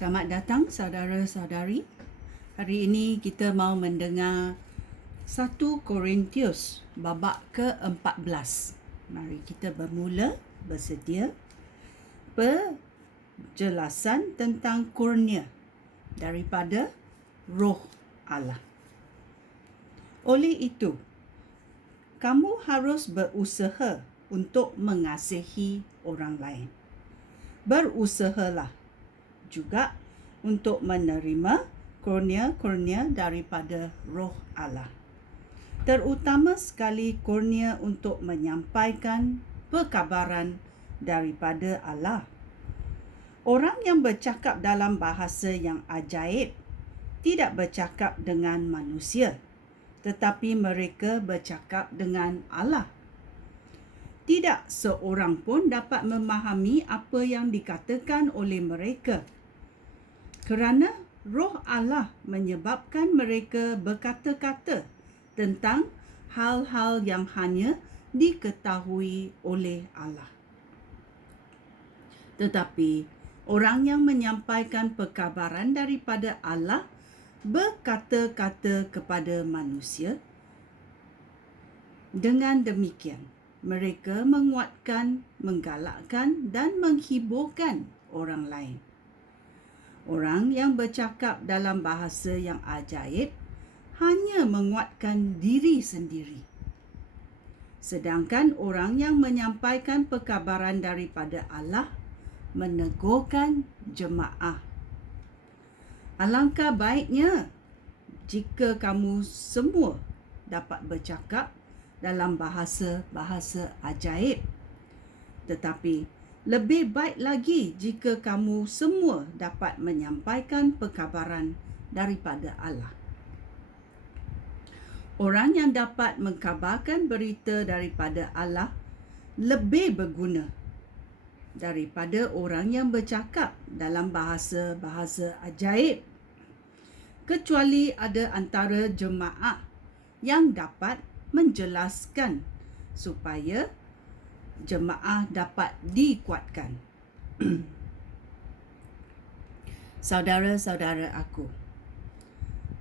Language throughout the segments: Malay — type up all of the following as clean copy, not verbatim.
Selamat datang saudara-saudari. Hari ini kita mau mendengar 1 Korintius babak ke-14. Mari kita bermula bersedia. Penjelasan tentang kurnia daripada Roh Allah. Oleh itu, kamu harus berusaha untuk mengasihi orang lain. Berusahalah juga untuk menerima kurnia-kurnia daripada Roh Allah. Terutama sekali kurnia untuk menyampaikan perkabaran daripada Allah. Orang yang bercakap dalam bahasa yang ajaib tidak bercakap dengan manusia, tetapi mereka bercakap dengan Allah. Tidak seorang pun dapat memahami apa yang dikatakan oleh mereka, kerana Roh Allah menyebabkan mereka berkata-kata tentang hal-hal yang hanya diketahui oleh Allah. Tetapi orang yang menyampaikan perkabaran daripada Allah berkata-kata kepada manusia. Dengan demikian, mereka menguatkan, menggalakkan dan menghiburkan orang lain. Orang yang bercakap dalam bahasa yang ajaib hanya menguatkan diri sendiri. Sedangkan orang yang menyampaikan perkabaran daripada Allah menegurkan jemaah. Alangkah baiknya jika kamu semua dapat bercakap dalam bahasa-bahasa ajaib. Tetapi lebih baik lagi jika kamu semua dapat menyampaikan perkabaran daripada Allah. Orang yang dapat mengkabarkan berita daripada Allah lebih berguna daripada orang yang bercakap dalam bahasa-bahasa ajaib, kecuali ada antara jemaah yang dapat menjelaskan supaya jemaah dapat dikuatkan. Saudara-saudara aku,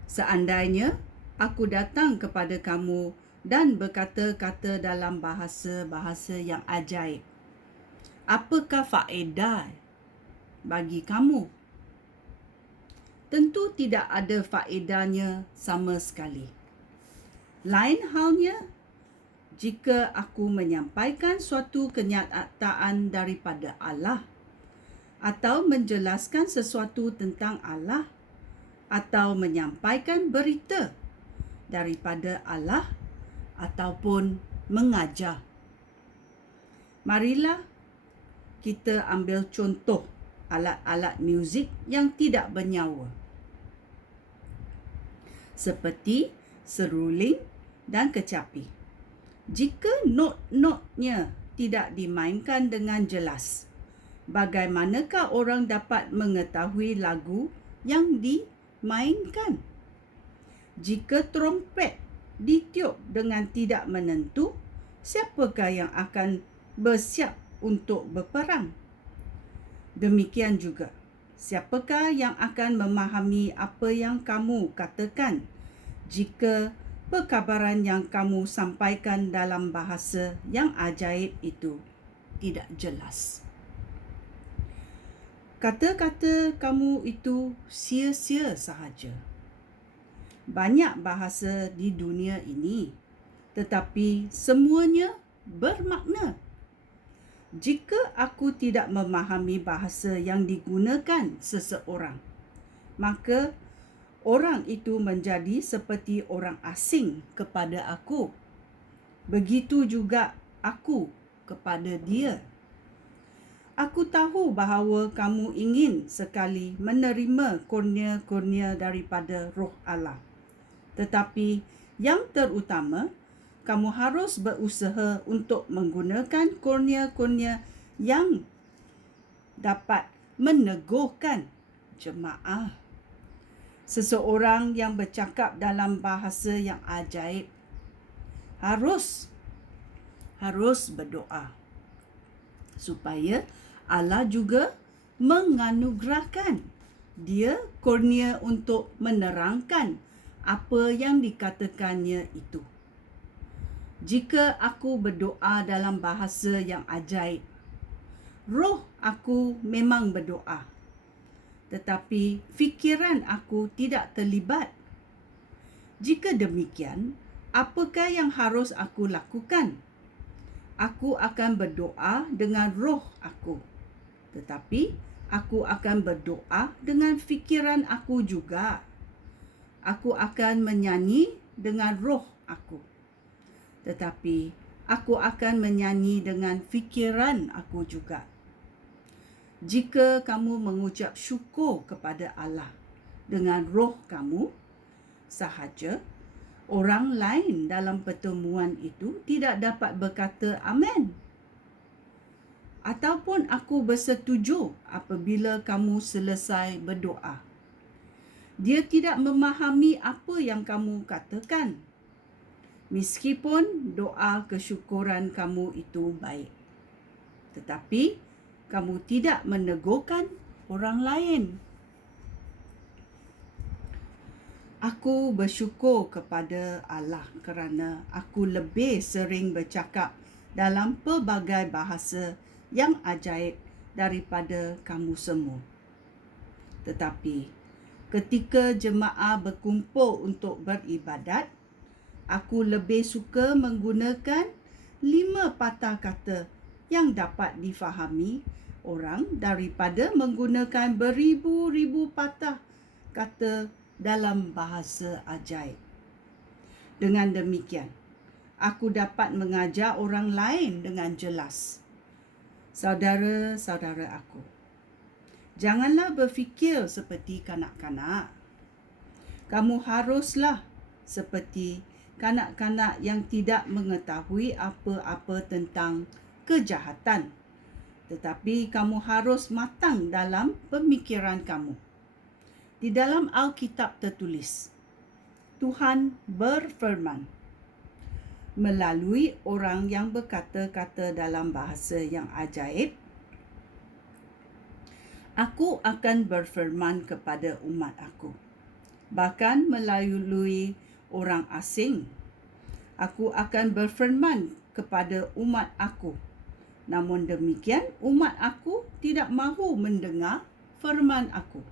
seandainya aku datang kepada kamu dan berkata-kata dalam bahasa-bahasa yang ajaib, apakah faedah bagi kamu? Tentu tidak ada faedahnya sama sekali. Lain halnya jika aku menyampaikan suatu kenyataan daripada Allah, atau menjelaskan sesuatu tentang Allah, atau menyampaikan berita daripada Allah, ataupun mengajar. Marilah kita ambil contoh alat-alat muzik yang tidak bernyawa, seperti seruling dan kecapi. Jika not-notnya tidak dimainkan dengan jelas, bagaimanakah orang dapat mengetahui lagu yang dimainkan? Jika trompet ditiup dengan tidak menentu, siapakah yang akan bersiap untuk berperang? Demikian juga, siapakah yang akan memahami apa yang kamu katakan jika perkabaran yang kamu sampaikan dalam bahasa yang ajaib itu tidak jelas? Kata-kata kamu itu sia-sia sahaja. Banyak bahasa di dunia ini, tetapi semuanya bermakna. Jika aku tidak memahami bahasa yang digunakan seseorang, maka orang itu menjadi seperti orang asing kepada aku. Begitu juga aku kepada dia. Aku tahu bahawa kamu ingin sekali menerima kurnia-kurnia daripada Roh Allah. Tetapi yang terutama, kamu harus berusaha untuk menggunakan kurnia-kurnia yang dapat meneguhkan jemaah. Seseorang yang bercakap dalam bahasa yang ajaib harus berdoa supaya Allah juga menganugerahkan Dia kurnia untuk menerangkan apa yang dikatakannya itu. Jika aku berdoa dalam bahasa yang ajaib, roh aku memang berdoa, tetapi fikiran aku tidak terlibat. Jika demikian, apakah yang harus aku lakukan? Aku akan berdoa dengan roh aku, tetapi aku akan berdoa dengan fikiran aku juga. Aku akan menyanyi dengan roh aku, tetapi aku akan menyanyi dengan fikiran aku juga. Jika kamu mengucap syukur kepada Allah dengan roh kamu sahaja, orang lain dalam pertemuan itu tidak dapat berkata amin. Ataupun aku bersetuju apabila kamu selesai berdoa. Dia tidak memahami apa yang kamu katakan, meskipun doa kesyukuran kamu itu baik. Tetapi kamu tidak menegurkan orang lain. Aku bersyukur kepada Allah kerana aku lebih sering bercakap dalam pelbagai bahasa yang ajaib daripada kamu semua. Tetapi ketika jemaah berkumpul untuk beribadat, aku lebih suka menggunakan 5 patah kata yang dapat difahami orang daripada menggunakan beribu-ribu patah kata dalam bahasa ajaib. Dengan demikian, aku dapat mengajar orang lain dengan jelas. Saudara-saudara aku, janganlah berfikir seperti kanak-kanak. Kamu haruslah seperti kanak-kanak yang tidak mengetahui apa-apa tentang kejahatan. Tetapi kamu harus matang dalam pemikiran kamu. Di dalam Alkitab tertulis, Tuhan berfirman melalui orang yang berkata-kata dalam bahasa yang ajaib, aku akan berfirman kepada umat aku. Bahkan melalui orang asing, aku akan berfirman kepada umat aku. Namun demikian, umat aku tidak mahu mendengar firman aku.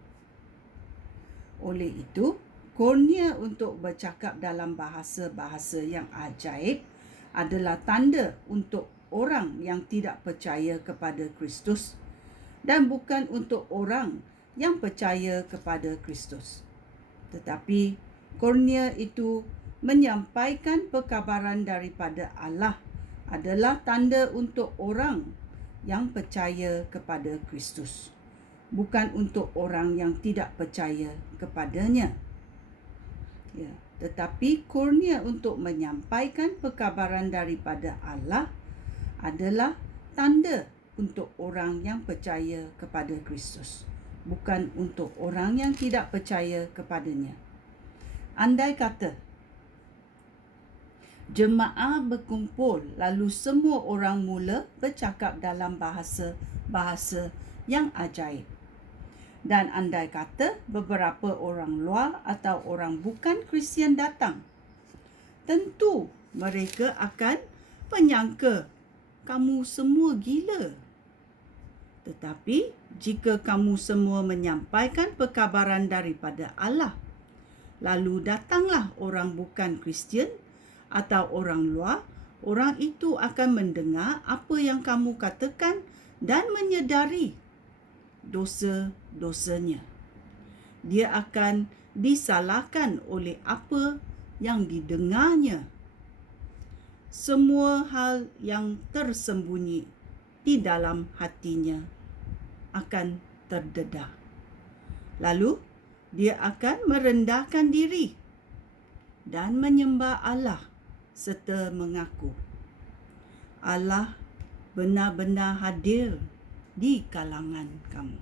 Oleh itu, kurnia untuk bercakap dalam bahasa-bahasa yang ajaib adalah tanda untuk orang yang tidak percaya kepada Kristus dan bukan untuk orang yang percaya kepada Kristus. Tetapi kurnia itu menyampaikan perkabaran daripada Allah adalah tanda untuk orang yang percaya kepada Kristus, bukan untuk orang yang tidak percaya kepadanya. Ya, tetapi kurnia untuk menyampaikan perkabaran daripada Allah adalah tanda untuk orang yang percaya kepada Kristus, bukan untuk orang yang tidak percaya kepadanya. Andai kata jemaah berkumpul lalu semua orang mula bercakap dalam bahasa yang ajaib, dan andai kata beberapa orang luar atau orang bukan Kristian datang, tentu mereka akan menyangka kamu semua gila. Tetapi jika kamu semua menyampaikan perkabaran daripada Allah, lalu datanglah orang bukan Kristian atau orang luar, orang itu akan mendengar apa yang kamu katakan dan menyedari dosa-dosanya. Dia akan disalahkan oleh apa yang didengarnya. Semua hal yang tersembunyi di dalam hatinya akan terdedah. Lalu dia akan merendahkan diri dan menyembah Allah serta mengaku Allah benar-benar hadir di kalangan kamu.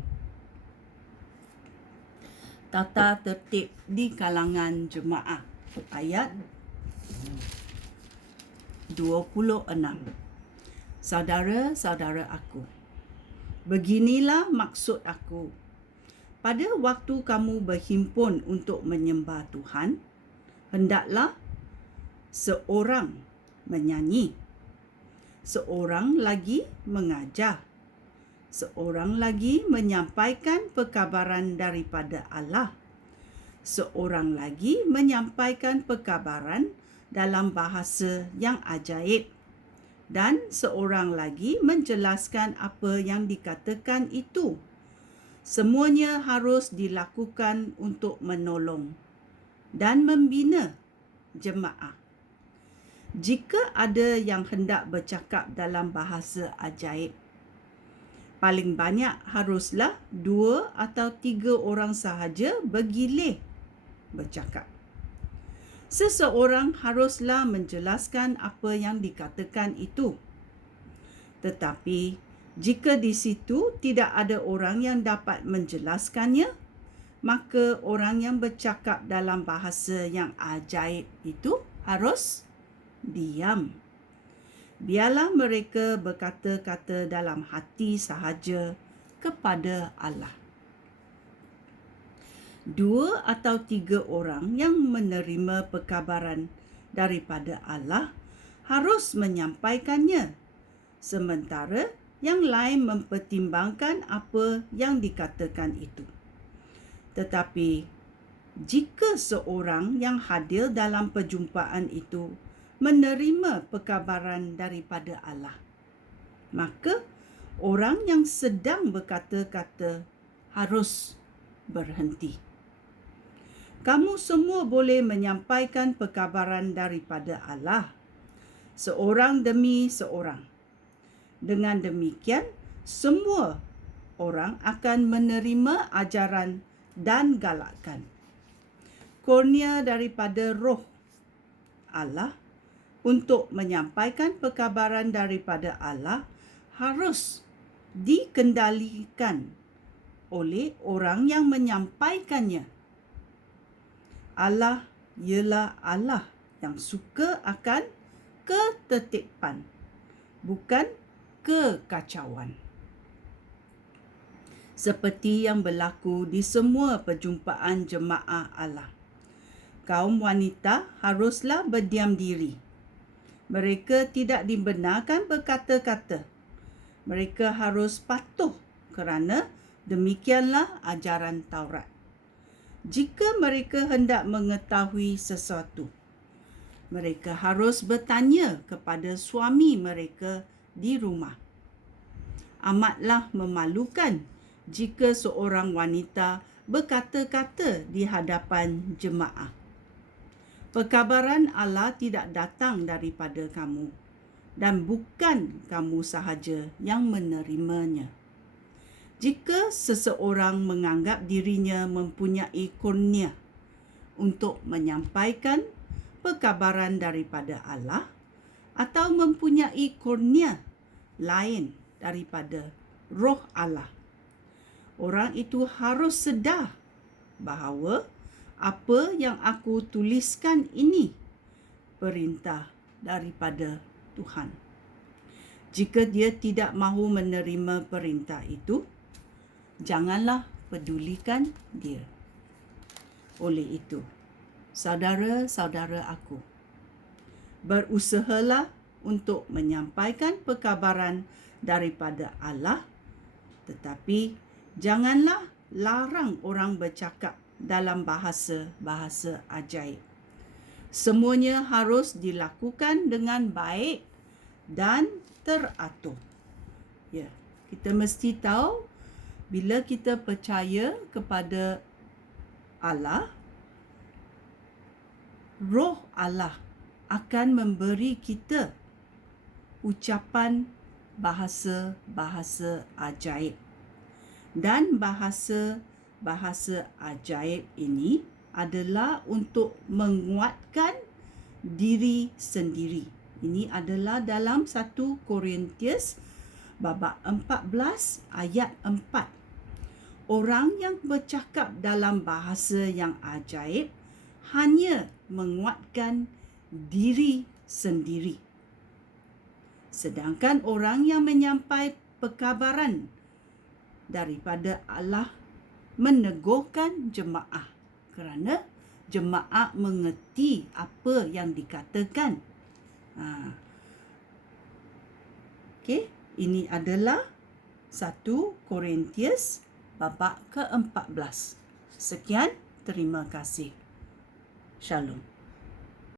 Tata tertib di kalangan jemaah, ayat 26. Saudara-saudara aku, beginilah maksud aku. pada waktu kamu berhimpun untuk menyembah Tuhan, hendaklah seorang menyanyi, seorang lagi mengajar, seorang lagi menyampaikan perkabaran daripada Allah, seorang lagi menyampaikan perkabaran dalam bahasa yang ajaib, dan seorang lagi menjelaskan apa yang dikatakan itu. Semuanya harus dilakukan untuk menolong dan membina jemaah. Jika ada yang hendak bercakap dalam bahasa ajaib, paling banyak haruslah 2 atau 3 orang sahaja bergilir bercakap. Seseorang haruslah menjelaskan apa yang dikatakan itu. Tetapi jika di situ tidak ada orang yang dapat menjelaskannya, maka orang yang bercakap dalam bahasa yang ajaib itu harus diam. Biarlah mereka berkata-kata dalam hati sahaja kepada Allah. 2 atau 3 orang yang menerima perkabaran daripada Allah harus menyampaikannya, sementara yang lain mempertimbangkan apa yang dikatakan itu. Tetapi jika seorang yang hadir dalam perjumpaan itu menerima perkabaran daripada Allah, maka orang yang sedang berkata-kata harus berhenti. Kamu semua boleh menyampaikan perkabaran daripada Allah, seorang demi seorang. Dengan demikian, semua orang akan menerima ajaran dan galakan. Kurnia daripada Roh Allah untuk menyampaikan perkabaran daripada Allah harus dikendalikan oleh orang yang menyampaikannya. Allah ialah Allah yang suka akan ketertiban, bukan kekacauan. Seperti yang berlaku di semua perjumpaan jemaah Allah, kaum wanita haruslah berdiam diri. Mereka tidak dibenarkan berkata-kata. Mereka harus patuh kerana demikianlah ajaran Taurat. Jika mereka hendak mengetahui sesuatu, mereka harus bertanya kepada suami mereka di rumah. Amatlah memalukan jika seorang wanita berkata-kata di hadapan jemaah. Perkabaran Allah tidak datang daripada kamu, dan bukan kamu sahaja yang menerimanya. Jika seseorang menganggap dirinya mempunyai kurnia untuk menyampaikan perkabaran daripada Allah atau mempunyai kurnia lain daripada Roh Allah, orang itu harus sedar bahawa apa yang aku tuliskan ini perintah daripada Tuhan. Jika dia tidak mahu menerima perintah itu, janganlah pedulikan dia. Oleh itu, saudara-saudara aku, berusahalah untuk menyampaikan perkabaran daripada Allah, tetapi janganlah larang orang bercakap dalam bahasa-bahasa ajaib. Semuanya harus dilakukan dengan baik dan teratur. Ya, kita mesti tahu bila kita percaya kepada Allah, Roh Allah akan memberi kita ucapan bahasa-bahasa ajaib. Dan bahasa-bahasa ajaib ini adalah untuk menguatkan diri sendiri. Ini adalah dalam 1 Korintius babak 14 ayat 4. Orang yang bercakap dalam bahasa yang ajaib hanya menguatkan diri sendiri. Sedangkan orang yang menyampai perkabaran daripada Allah meneguhkan jemaah kerana jemaah mengerti apa yang dikatakan. Okey, ini adalah 1 Korintius babak ke-14. Sekian, terima kasih. Shalom.